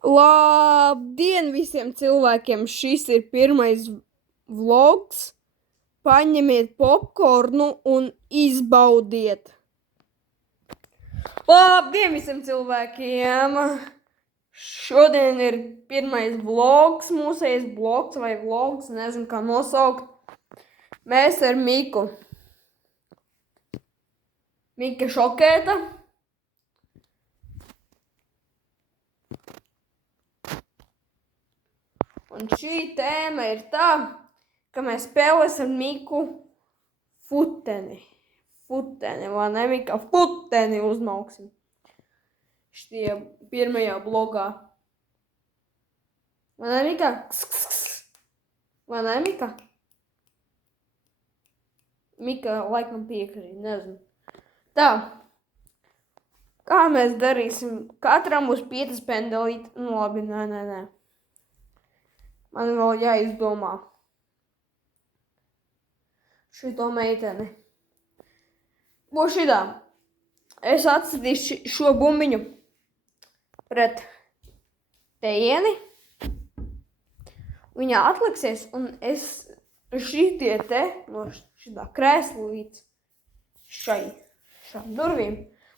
Labdien visiem cilvēkiem! Šis ir pirmais vlogs. Paņemiet popkornu un izbaudiet! Labdien visiem cilvēkiem! Šodien ir pirmais vlogs, mūsējais blogs vai vlogs, nezinu kā nosaukt. Mēs ar Miku. Mika šokēta. Un šī tēma ir tā, ka mēs spēlēsim Miku futeni. Futeni, vai ne, Mika? Futeni uzmauksim. Šitie pirmajā blogā. Vai ne, Mika? Vai ne, Mika? Mika laikam piekrīt, nezinu. Tā. Kā mēs darīsim? Katram būs 5 pendelīti. Nu labi, nē. Man vēl jāizdomā šito meiteni. Būs šitā. Es atstatīšu šo bumbiņu pret tejieni. Viņa atliksies un es šitie te no šitā krēslītes šām durvīm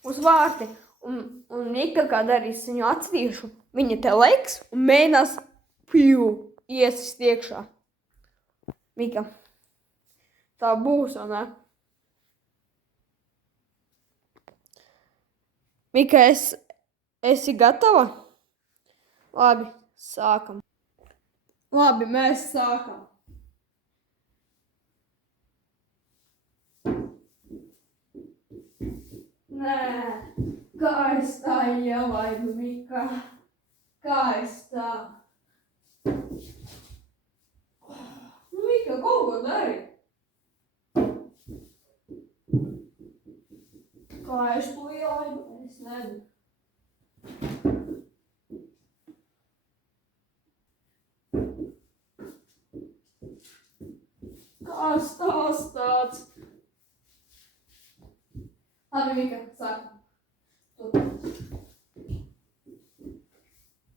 uz vārti. Un Mika, kā darīs, viņu atstatīšu. Viņa te leiks un mēģinās iesist iekšā. Mika, tā būs, vai ne? Mika, esi gatava? Labi, sākam. Labi, mēs sākam. Nē, kā es tā ielaidu, Mika? Kā es tā? Mika, kaut ko dari. Kā es to ielaidu? Es nezinu. Kas tās tāds? Labi, Mika, sākam.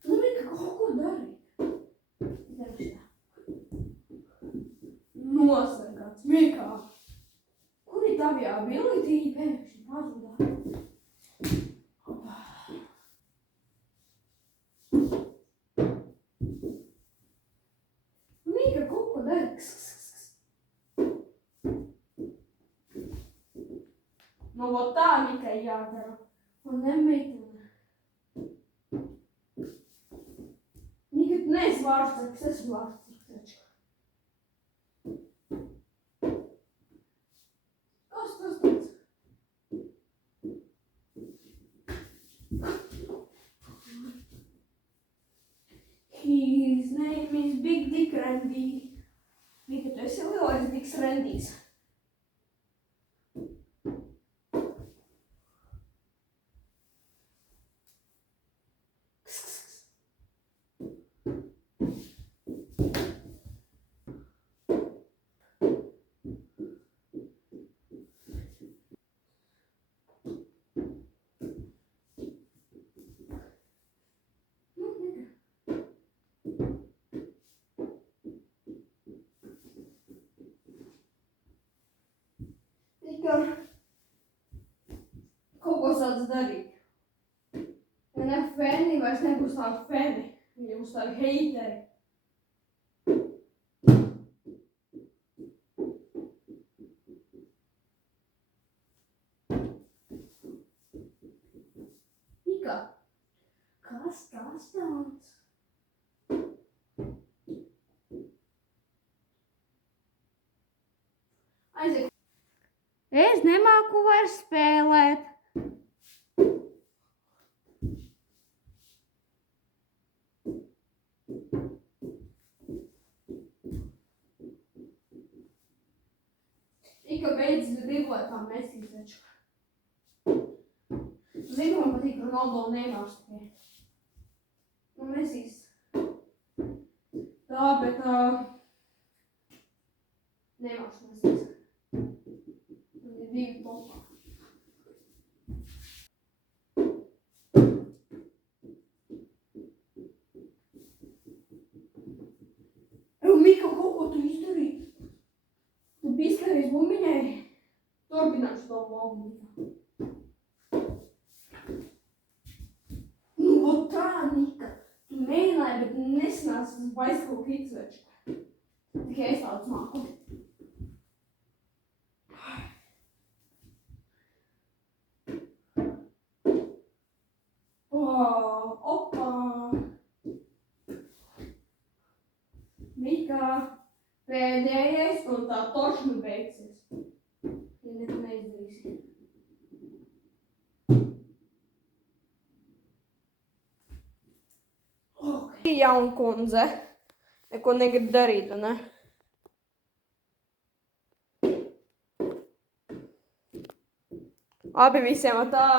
Nu, Mika, kaut ko dari. Nosargāts, Mika. Kur ir tavajā bilītī pēkšņi pazudā? Mika, kaut ko dari. Nu, vot tā Mikai jādara. Un nemeitene. Mika, tu neesi vārdsargs, es vārdsargs. Kas tas tāds? His name is Big Dick Randy. Mika, tu esi lielais Diks Randijs. Mika, kaut ko sāc darīt. Ja ne fēni vairs nebūs tādi fēni. Viņi būs tādi heiteri. Mika, kas tas tāds? Aiziet. Es nemāku vairs spēlēt. Mika, beidz driblēt kā Messi taču. Zinu, man patīk Ronaldo un Neimārs tikai. Nu, Messis. Tā, bet Neimārs un Messis. Un ir 2 topā. jau kaut ko tu izdarīji. Tu piskaries bumbiņai. Turpināšu to vlogu. Nu, ot tā, Nika. Tu mēģināji, bet nesanāca tas baisko kicveču. Tikai es daudz māku. Opa! Mika, pēdējais un tā tošana beigsies. Ja neko neizdarīsi. Okay. Jauna kundze. Neko negrib darīt, ne? Labi, visiem tā.